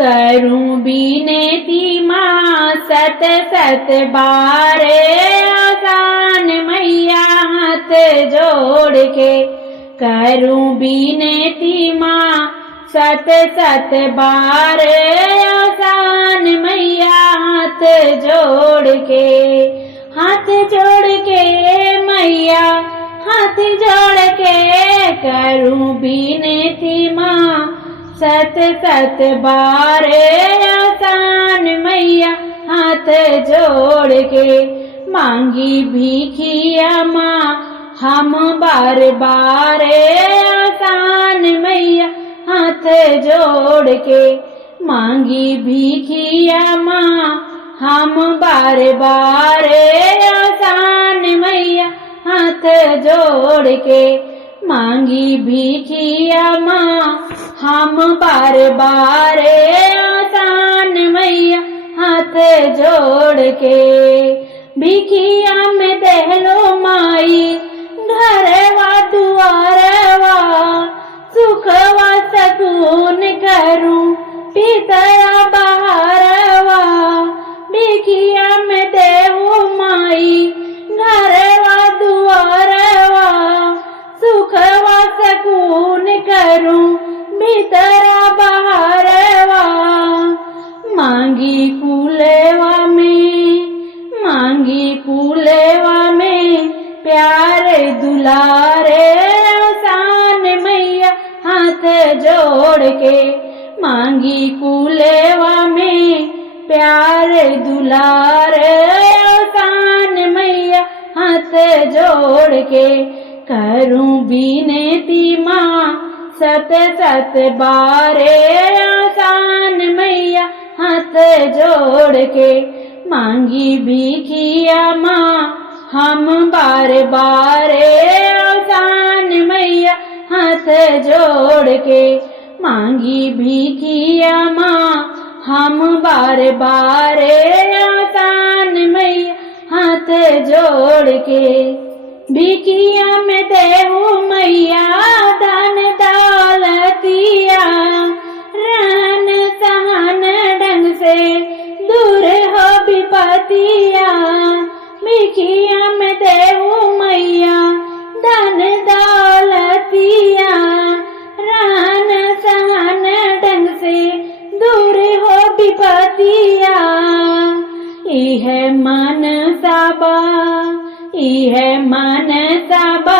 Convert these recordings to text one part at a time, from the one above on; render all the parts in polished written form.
करूं बिनती माँ सत सत बारे, आसान मैया हाथ जोड़ के। करूं बिनती माँ सत सत बारे, आसान मैया हाथ जोड़ के। हाथ जोड़ के मैया हाथ जोड़ के, करूं बिनती माँ सत सत बारे, आसान मैया हाथ जोड़ के। मांगी भीखिया माँ हम बार बार, आसान मैया हाथ जोड़ के। मांगी भीखिया माँ हम बार बार, आसान मैया हाथ जोड़ के। मांगी भीखिया माँ हम बार बार, आसान मैया हाथ जोड़ के। भीखिया में दहलो माई घरवा दुआरवा, सुखवा सकून करूं भीतरा बहारवा। भीखिया में देहु माई घरवा दुआरवा, सुखवा सकून करूं भीतरा बहारवा। मांगी कुलेवा में प्यारे दुलारे, आसान मैया हाथ जोड़ के। मांगी कुलेवा में प्यारे दुलारे, आसान मैया हाथ जोड़ के। करूं बिनती माँ सत सत बारे, आसान मैया हाथ जोड़ के। मांगी भीखिया माँ हम बार बार, आसान मैया हाथ जोड़ के। मांगी भीखिया माँ हम बार बार, आसान मैया हाथ जोड़ के। भीखिया में देहु मैया धन दौलतिया, रहन सहन ढंग से दूर हो विपतिया। भीखिया में देहु मैया धन दौलतिया, रहन सहन ढंग से दूर हो विपतिया। इह मन साबा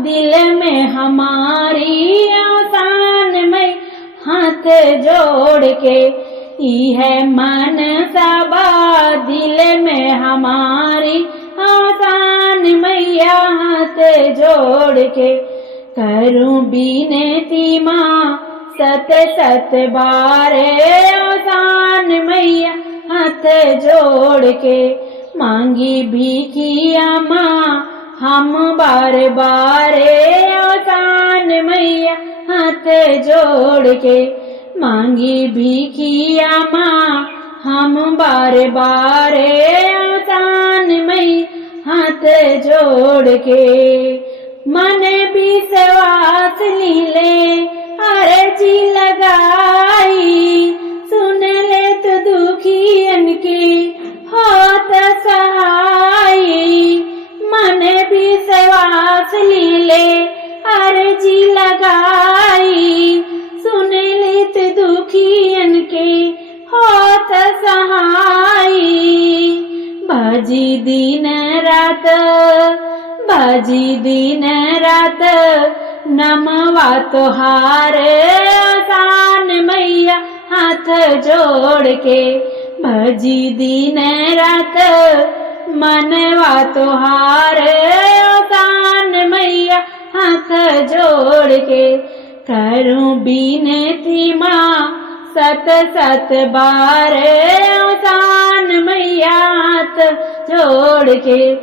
दिल में हमारी, आसान में हाथ जोड़ के। इह मन साबा दिल में हमारी, आसान मैया हाथ जोड़ के। करूं बिनती माँ सत सत बारे, आसान मैया हाथ जोड़ के। मांगी भीखिया माँ हम बार बार, आसान मैया हाथ जोड़ के। मांगी भीखिया माँ हम बार बार, आसान मैया हाथ जोड़ के। मन विश्वास लीले अर्जी लगाई, सुन ले तो दुखियन की होत सहाई। मन विश्वास लीले अर्जी लगाई, सुन ले तो दुखियन के होत सहाई। बाजी दिन रात नमवा तोहार, आसान मैया हाथ जोड़ के। भजी दिन रात मनवा तोहार, आसान मैया हाथ जोड़ के। करूं बिनती माँ सत सत बार, आसान मैया हाथ जोड़ के।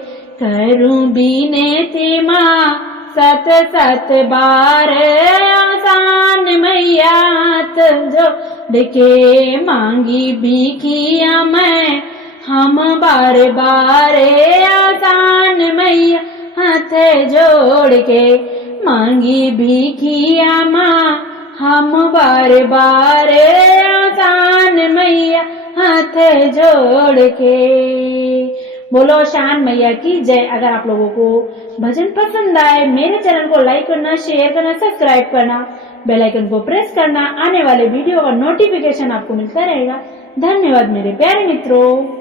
करूं बिनती माँ सत सत बार, आसान मैया हाथ जोड़ के। मांगी भीखिया मैं हम बार बार, आसान मैया हाथ जोड़ के। मांगी भीखिया माँ हम बार बार, आसान जोड़ के। बोलो शान मैया की जय। अगर आप लोगों को भजन पसंद आए, मेरे चैनल को लाइक करना, शेयर करना, सब्सक्राइब करना, बेल आइकन को प्रेस करना। आने वाले वीडियो का नोटिफिकेशन आपको मिलता रहेगा। धन्यवाद मेरे प्यारे मित्रों।